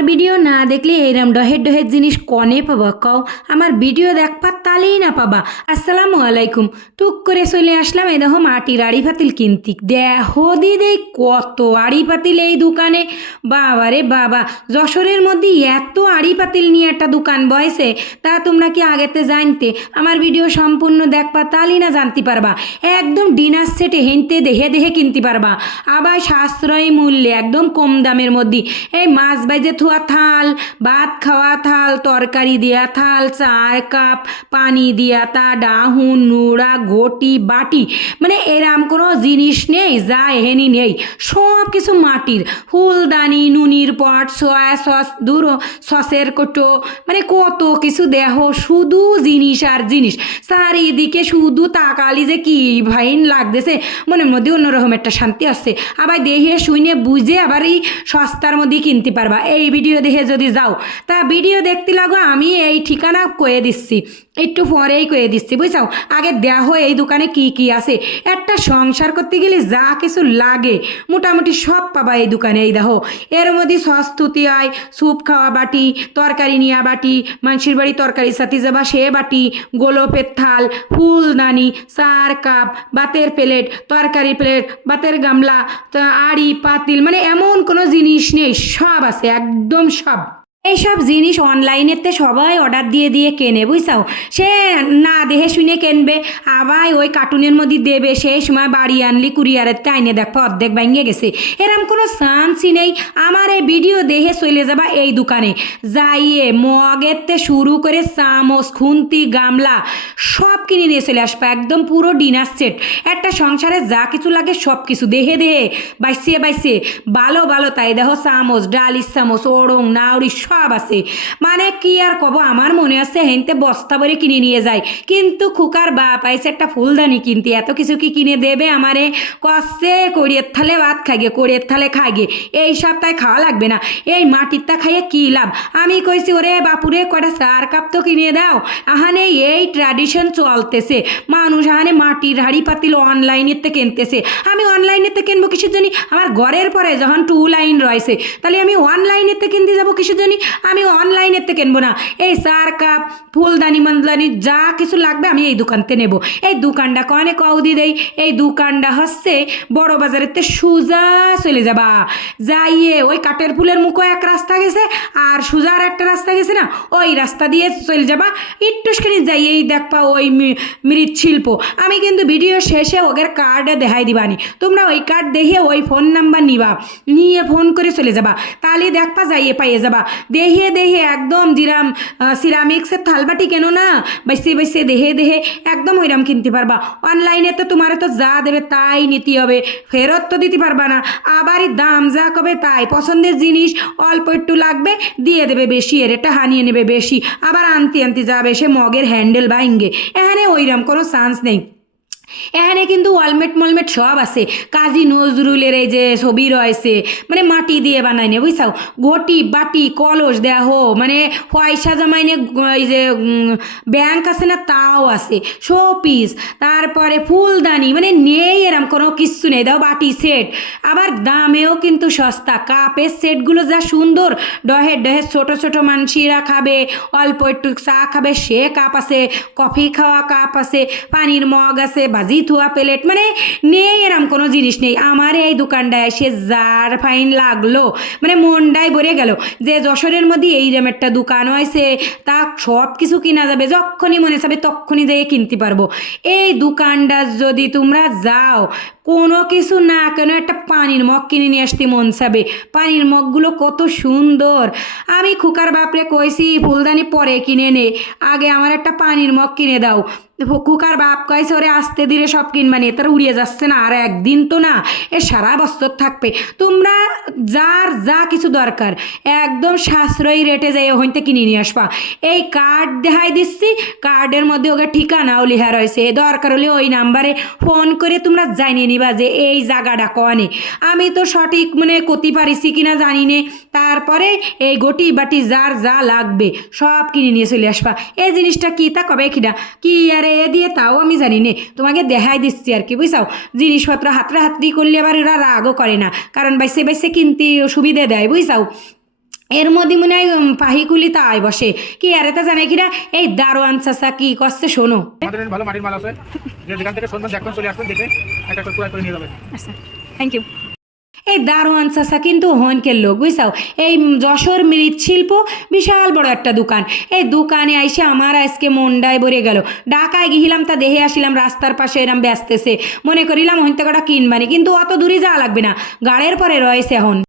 আমার ভিডিও না দেখলে এইরম ডহের ডহের জিনিস কনে পাবা? কও, আমার ভিডিও দেখবার তালেই না পাবা। আসসালামু আলাইকুম। টুক করে চলে আসলাম এই দেখো মাটির আড়ি পাতিল কিনতি দেখো দিদি, কত আড়ি পাতিল এই দোকানে। বাবা রে বাবা, যশোরের মধ্যে এত আড়ি পাতিল নিয়ে একটা দোকান বয়সে তা তোমরা কি আগেতে জানতে? আমার ভিডিও সম্পূর্ণ দেখবা তালই না জানতে পারবা। একদম ডিনার সেটে হেনতে দেহে দেহে কিনতে পারবা। আবার সাশ্রয়ী মূল্যে একদম কম দামের মধ্যে। এই মাছ বাইজে থোয়া থাল, ভাত খাওয়া থাল, তরকারি দেয়া থাল, চার কাপ পানি দিয়া তা, ডাহুন, নোড়া, ঘটি, বাটি। মানে এরাম কোনো জিনিস নেই, যা এহেনি নেই। সব কিছু মাটির। ফুলদানি, নুনির পট, সয়া সস দূর সসের কোটো মানে কত কিছু দেহ, শুধু জিনিস আর জিনিস। চারিদিকে শুধু তাকালি যে কি ভাইন লাগতেছে। মনের মধ্যে অন্যরকম একটা শান্তি আসছে। আবার দেহে শুনে বুঝে আবার এই সস্তার মধ্যে কিনতে পারবা। এই ভিডিও দেখে যদি যাও, তা ভিডিও দেখতে লাগো, আমি এই ঠিকানা কয়ে দিচ্ছি। একটু পরেই কয়ে দিচ্ছি, বুঝছাও? আগে দেহ এই দোকানে কি কি আছে। একটা সংসার করতে গেলে যা কিছু লাগে, মোটামুটি সব পাবা এই দোকানে, এই দেখো। এর মধ্যে সস্তুতি আয়, স্যুপ খাওয়া বাটি, তরকারি নিয়া বাটি, মানসির বাড়ি তরকারি সাথে যাবা সে বাটি, গোলপের থাল, ফুলদানি, চার কাপ, বাতের প্লেট তরকারি প্লেট, বাতের গামলা আড়ি, পাতিল মানে এমন কোনো জিনিস নেই, সব আছে একদম সব এইসব জিনিস অনলাইনেতে সবাই অর্ডার দিয়ে দিয়ে কেনে, বুঝছাও? সে না দেখে শুনে কেনবে, আবার ওই কার্টুনের মধ্যে দেবে সেই সময় বাড়ি আনলি কুরিয়ারের আইনে দেখো অর্ধেক ভেঙে গেছে। এরম কোনো চান্সই নেই। আমার এই ভিডিও দেখে চলে যাবা এই দোকানে। যাইয়ে মগেরতে শুরু করে চামচ, খুন্তি, গামলা সব কিনে নিয়ে চলে আসবা। একদম পুরো ডিনার সেট। একটা সংসারে যা কিছু লাগে সব কিছু দেহে দেহে, বাইসে বাইসে। ভালো ভালো তাই দেখো, চামচ ডালির চামচ, ওড়ং নাউরি সব আছে। মানে কি আর কব, আমার মনে আছে হেনতে বস্তা ভরে কিনে নিয়ে যায়। কিন্তু খুকার বাপ আইসে একটা ফুলদানি কিনতে, এত কিছু কি কিনে দেবে আমারে? কষ্টে কড়িয়ের থালে ভাত খাগে কড়িয়ের থালে খাগে এই সপ্তাহে খাওয়া লাগবে না। এই মাটিরটা খাইয়ে কি লাভ? আমি কইছি, ওরে বাপুরে কটা চার কাপ তো কিনে দাও। আহানে এই ট্র্যাডিশন চলতেছে। মানুষ আহানে মাটির হাড়ি পাতিল অনলাইনেতে কিনতেছে। আমি অনলাইনেতে কিনবো কিসের জন্য? আমার ঘরের পরে যখন টু লাইন রয়েছে, তাহলে আমি অনলাইনেতে কিনতে যাব কিসের জন্য? আমি অনলাইনেতে কিনবো না। এই চার কাপ, ফুলদানি মন্দদানি যা কিছু লাগবে আমি এই দোকানতে নেব। এই দোকানটা কনে কৌদি দেই? এই দোকানটা হচ্ছে বড় বাজারেতে সুজা চলে যাবা। যাইয়ে ওই কাঠের ফুলের মুখো এক রাস্তা গেছে, আর সুজার একটা রাস্তা গেছে না, ওই রাস্তা দিয়ে চলে যাবা। একটুখানি এই দেখবা ওই মৃৎশিল্প। আমি কিন্তু ভিডিও শেষে ওদের কার্ডে দেখাই দিবানি। তোমরা ওই কার্ড দেখে ওই ফোন নাম্বার নিবা। নিয়ে ফোন করে চলে যাবা। তাহলে দেখবা যাইয়ে পাইয়ে যাবা। দেহে দেহে একদম জিরাম সিরামিক্সের থালবাটি কেন না? বাইসে বাইসে দেহে দেহে একদম ওইরাম কিনতে পারবা। অনলাইনে তো তোমার তো যা দেবে তাই নিতে হবে। ফেরত তো দিতে পারবা না। আবারই দাম যা কবে তাই। পছন্দের জিনিস অল্প একটু লাগবে, দিয়ে দেবে বেশি। এর এটা হানিয়ে নেবে বেশি। আবার আনতে আনতে যাবে সে মগের হ্যান্ডেল বা ভাঙ্গে এখানে ওইরকম কোনো চান্স নেই। এখানে কিন্তু ওয়ালমেট মলমেট সব আছে। কাজী নজরুলের এই যে ছবি রয়েছে মানে মাটি দিয়ে বানাই নে বুঝছাও? ঘটি, বাটি, কলস দেহ মানে পয়সা জমাইনে, এই যে ব্যাংক আছে না, তাও আছে। শো পিস তারপরে ফুলদানি মানে নেই এরম কোনো কিচ্ছু নেই দাও বাটি সেট আবার দামেও কিন্তু সস্তা, কাপের সেটগুলো যা সুন্দর ডহের ডহের ছোট ছোট মানসিরা খাবে, অল্প একটু চা খাবে, সে কাপ আছে, কফি খাওয়া কাপ আছে, পানির মগ আছে বাজি থুয়া প্লেট মানে নেই এরম কোনো জিনিস নেই। আমার এই দোকানটায় এসে যার ফাইন লাগল মানে মনটাই ভরে গেল যে যশোরের মধ্যে এইরকম একটা দোকান হয়েছে, তা সব কিছু কিনা যাবে, যখনই মনে চাবে তখনই যেয়ে কিনতে পারব। এই দোকানটা যদি তোমরা যাও, কোনো কিছু না কেন একটা পানির মগ কিনে নিয়ে আসতে মন চাবে। পানির মগগুলো কত সুন্দর। আমি খুকার বাপরে কইছি, ফুলদানি পরে কিনে নে। আগে আমার একটা পানির মগ কিনে দাও। কুকার বাপ কয়েছে ওরে আস্তে ধীরে সব কিনবা নিয়ে তার উড়িয়ে যাচ্ছে না, আর একদিন তো না, এ সারা বছর থাকবে। তোমরা যার যা কিছু দরকার, একদম সাশ্রয়ী রেটে যাই ওখানতে কিনে নিয়ে আসবা। এই কার্ড দেখাই দিচ্ছি, কার্ডের মধ্যে ওকে ঠিকানাও লেখা রয়েছে। এ দরকার হলে ওই নাম্বারে ফোন করে তোমরা জানিয়ে নিবা যে এই জায়গাটা কনে। আমি তো সঠিক মানে করতে পারিছি কিনা জানি নে। তারপরে এই গটি বাটি যার যা লাগবে সব কিনে নিয়ে চলে আসবা। এই জিনিসটা কি তা কবে কিনা? কি আরে এ দিয়ে তাও আমি জানি নে। তোমাকে দেখাই দিচ্ছি আর কি বুঝছাও? জিনিসপত্র হাতরা হাতড়ি করলে আবার ওরা রাগও করে না। কারণ বাইসে বাইসে কিনতে সুবিধে দেয় বুঝছাও? এর মধ্যে মনে হয় পাহিকুলি তাই বসে। কি আরে তা জানে কিনা? এই দারোয়ান চাষা কি করছে শোনো। ভালো মাটির মাল আছে। যেখান থেকে শুনবেন দেখবেন চলে আসবেন দেখে একটা একটা করে নিয়ে যাবেন আচ্ছা থ্যাংক ইউ এই দারোয়ান চাষা কিন্তু হনকের লোক, বুঝছাও? এই যশোর মৃৎশিল্প বিশাল বড় একটা দোকান। এই দোকানে আইসে আমার আজকে মন্ডায় ভরে গেল। ঢাকায় গিহিলাম তা দেহে আসিলাম, রাস্তার পাশে এরম ব্যস্তেছে। মনে করিলাম হইতে কটা কিনবানি, কিন্তু অত দূরে যাওয়া লাগবে না। গাড়ের পরে রয়েছে এখন।